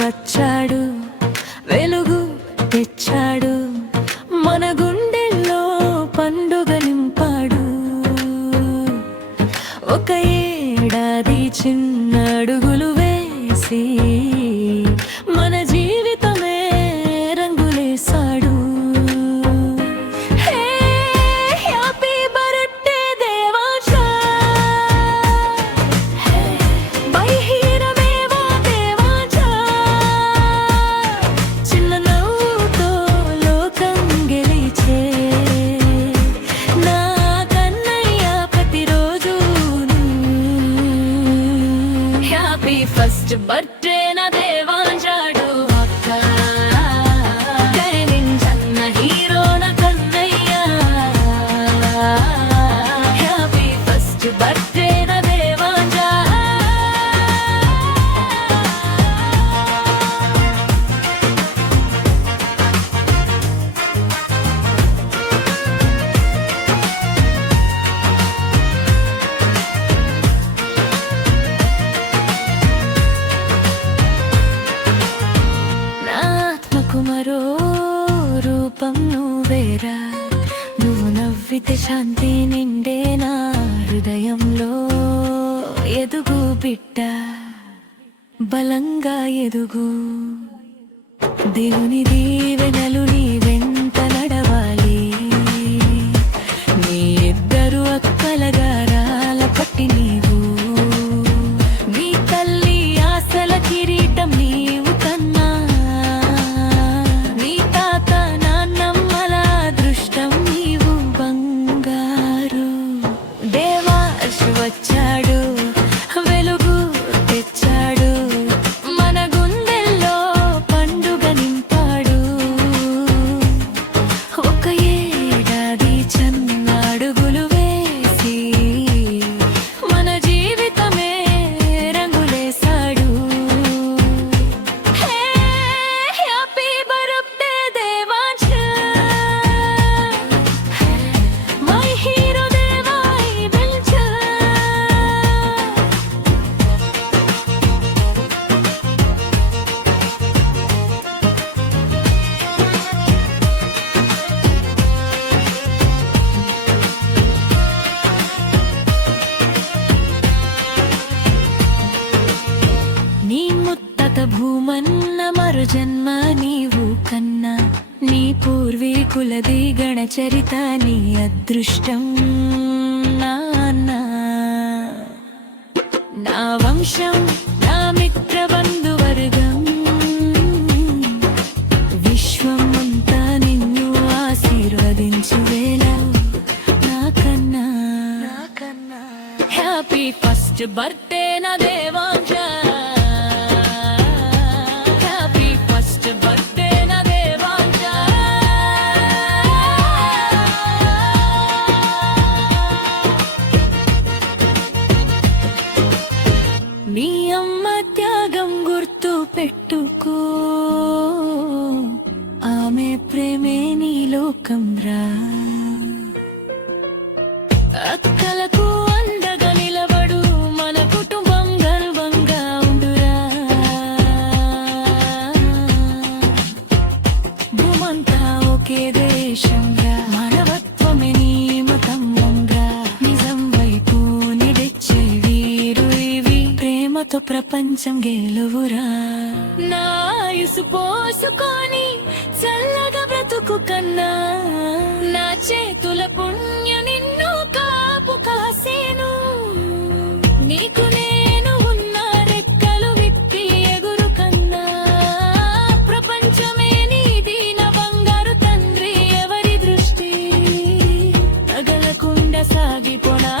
వచ్చాడు, వెలుగు తెచ్చాడు, మన గుండెల్లో పండుగ నింపాడు. ఒక ఏడాది చిన్న అడుగులు వేసి మన జీవితమే రంగులేశాడు. Happy birthday దేవాంశ, బైహిరమేవో దేవాంశ. చిన్న నవ్వుతో లోకం గెలిచే నా కన్నయ్య ప్రతిరోజు హ్యాపీ ఫస్ట్ బర్త్డే నా దేవాంశాడు. కనిపించన్న హీరో నా కన్నయ్య. హ్యాపీ ఫస్ట్ బర్త్డే నా దేవాంశ. మరో రూపం నువ్వేరా, నువ్వు నవ్వితే శాంతి నిండే నా హృదయంలో. ఎదుగు బిడ్డ, బలంగా ఎదుగు, దేవుని దీవెనలు నీ వెంట నడవాలి. నీ ఇద్దరు అక్కల గారాల పట్టి నీవు, నీ తల్లి ఆశల కిరీటం నీవు కన్నా. వచ్చాడు, వెలుగు తెచ్చాడు, మన గుండెల్లో పండుగ నింపాడు. ఒక ఏడాది చిన్న అడుగులు వేసి మన జీవితమే రంగులేశాడు. Happy birthday Devansha, my hero Bhumanna మరు జన్మ నీవు కన్నా. నీ పూర్వీకులది గణచరిత నీ అదృష్టం నాన్న. నా వంశం నా మిత్ర బంధువర్గం, విశ్వం అంతా నిన్ను ఆశీర్వదించు వేళ నా కన్నా. హ్యాపీ ఫస్ట్ బర్త్డే నా దేవాంశ. నీ అమ్మ త్యాగం గుర్తు పెట్టుకో, ఆమె ప్రేమే నీ లోకం రా. అక్కలకు అండగా నిలబడు, మన కుటుంబం గర్వంగా ఉండురా. భూమంతా ఒకే దేశం రా, మానవత్వమే నీ మతం రా. నిజం వైపు నిడిచే వీరు ప్రేమతో ప్రపంచం గెలువురా. నా ఆయుసు పోసుకొని చల్లగా బ్రతుకు కన్నా, నా చేతుల పుణ్య నిన్ను కాపు కాసేను. నీకు నేను ఉన్న రెక్కలు విప్పి ఎగురు కన్నా, ప్రపంచమే నీది నా బంగారు తండ్రి. ఎవరి దృష్టి తగలకుండా సాగిపోనా